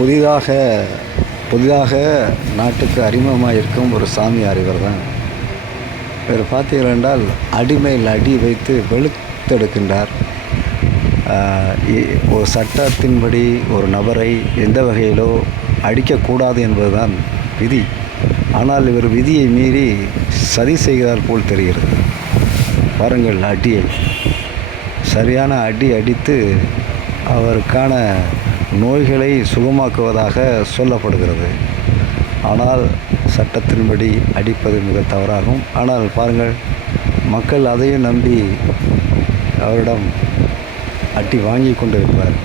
புதிதாக புதிதாக நாட்டுக்கு அறிமுகமாக இருக்கும் ஒரு சாமியார் இவர் தான். இவர் பார்த்தீர்கள் என்றால் அடிமையில் அடி வைத்து வெளுத்தெடுக்கின்றார். ஒரு சட்டத்தின்படி ஒரு நபரை எந்த வகையிலோ அடிக்கக்கூடாது என்பதுதான் விதி. ஆனால் இவர் விதியை மீறி சதி செய்கிறார் போல் தெரிகிறது. பாருங்கள், அடியை சரியான அடி அடித்து அவருக்கான நோய்களை சுகமாக்குவதாக சொல்லப்படுகிறது. ஆனால் சட்டத்தின்படி அடிப்பது மிக தவறாகும். ஆனால் பாருங்கள், மக்கள் அதையும் நம்பி அவரிடம் அடி வாங்கி கொண்டு இருப்பார்.